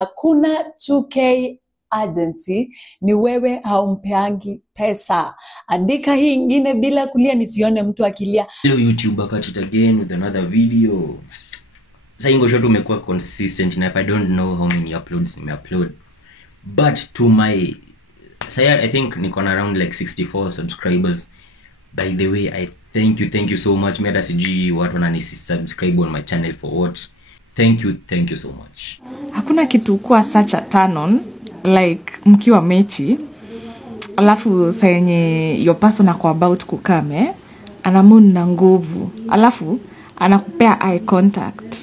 Hakuna 2K agency, ni wewe haumpeangi pesa. Andika hii ingine bila kulia nisione mtu akilia. Hello YouTube, back at it again with another video. Sasa ingo shot umekuwa consistent and I don't know how many uploads I upload. But to my I think niko around like 64 subscribers. By the way, I thank you so much. Meda siji watu wanani subscribe on my channel for what. Thank you so much. Hakuna kitu kuwa such a turn on like mkiwa mechi alafu saa yenye your person ako about kukame anamun na nguvu alafu anakupea eye contact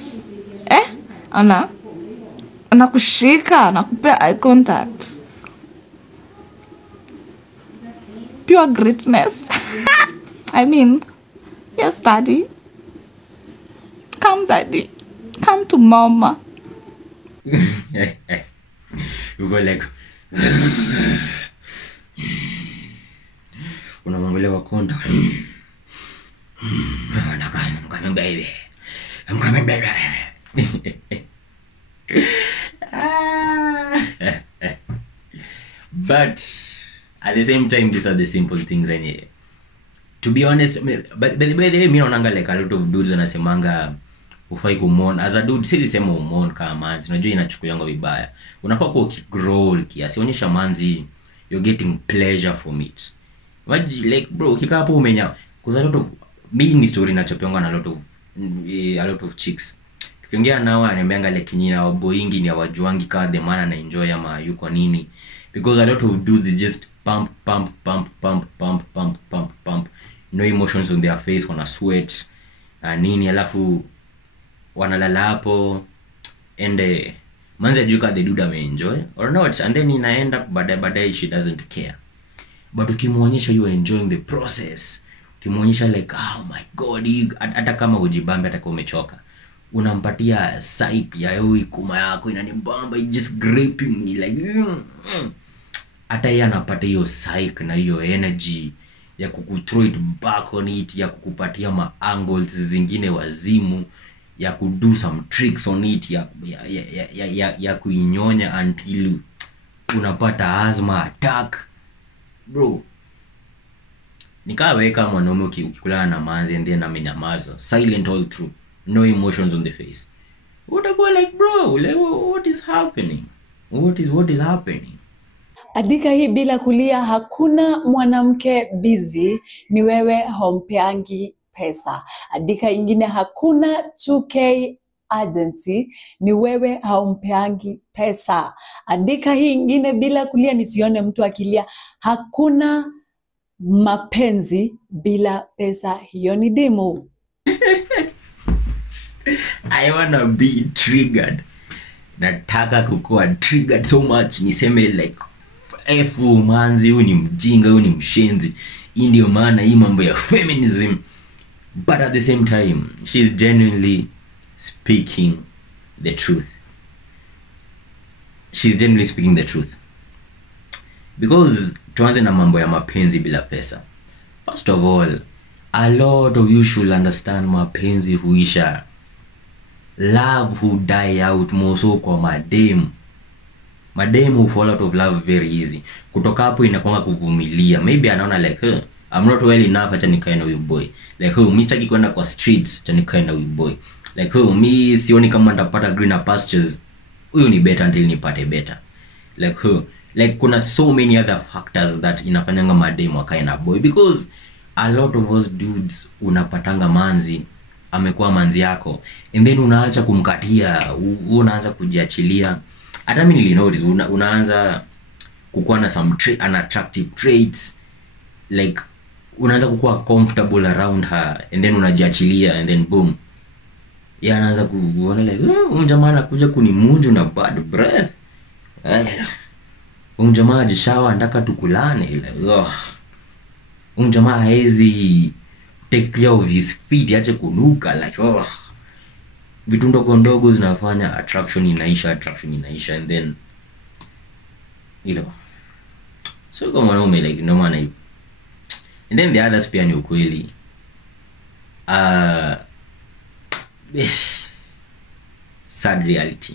anakushika anakupea eye contact. Pure greatness. I mean, yes daddy, come to mama. You go like unamwangalia Wakonda. I'm coming baby. But at the same time, these are the simple things I need. To be honest, but by the way, me naonanga like a lot of dudes wanasemanga ufai kumon as a dude. Sisi sema umon kama manzi, unajua inachukulianga vibaya. Unafaa kuwa ukigrow kiasi, onyesha manzi you're getting pleasure from it. Like bro, ukikaa hapo umenya cause a lot of me ni story nachopeanga na a lot of chicks. Kiongea nao ananiambianga like nyina waboingi ni wajuangi ka the man na enjoy ama yuko nini, because a lot of dudes is just pump, no emotions on their face, wana sweat nini alafu wanalala hapo and manzi ajuka the dude ame enjoy or not, and then inaenda baadaye she doesn't care. But ukimuonyesha you are enjoying the process, ukimuonyesha like oh my god, hata kama hujibambe hata kama umechoka, unampatia psyche ya hiyo kuma yako inanibamba, it just gripping me like hata yeye anapata hiyo psyche na hiyo energy ya kukuthrow it back on it, ya kukupatia ma angles zingine wazimu, ya kudo some tricks on it, ya kuinyonya until unapata asthma attack. Bro, nikaweka mwanaume ukikulana na manzi and then amenyamaza, silent all through, no emotions on the face, utakuwa like bro, like, what is happening? What is happening? Andika hii bila kulia. Hakuna mwanamke busy, ni wewe haumpeangi pesa. Andika ingine, hakuna 2K agency, ni wewe haumpeangi pesa. Andika hii ingine bila kulia nisione mtu akilia. Hakuna mapenzi bila pesa, hiyo ni demo. I wanna be triggered. Nataka kukua triggered so much niseme like efu manzi huyu ni mjinga, huyu ni mshenzi. Hii ndio maana hii mambo ya feminism. But at the same time, she's genuinely speaking the truth. She's genuinely speaking the truth. Because tuanze na mambo ya mapenzi bila pesa. First of all, a lot of you should understand mapenzi huisha. Love who die out moso kwa mademu. Mademu who fall out of love very easy. Kutoka hapo inakuanga kuvumilia. Maybe anaona like I'm not well enough, acha nikae na huyu boy. Like Mr. Kikwenda kwa streets, acha nikae na huyu boy. Like mi sioni kama nitapata greener pastures, huyu ni better until nipate better. Like kuna so many other factors that inafanyanga mademu akae na boy, because a lot of us dudes unapatanga manzi amekuwa manzi yako and then unaacha kumkatia, unaanza kujiachilia. Hata mimi nilinotice unaanza kukuwa na some unattractive traits, like unaanza kukuwa comfortable around her and then unajiachilia and then boom, yeye anaanza kuona like jamaa anakuja kunimunju na bad breath. Jamaa ajishawa anataka tukulane ile. Jamaa haezi take care of his feet, ache kunuka like vitu ndogo zinafanya attraction inaisha and then so kama mwanaume like no maana hiyo. And then the others pia ni ukweli. Sad reality.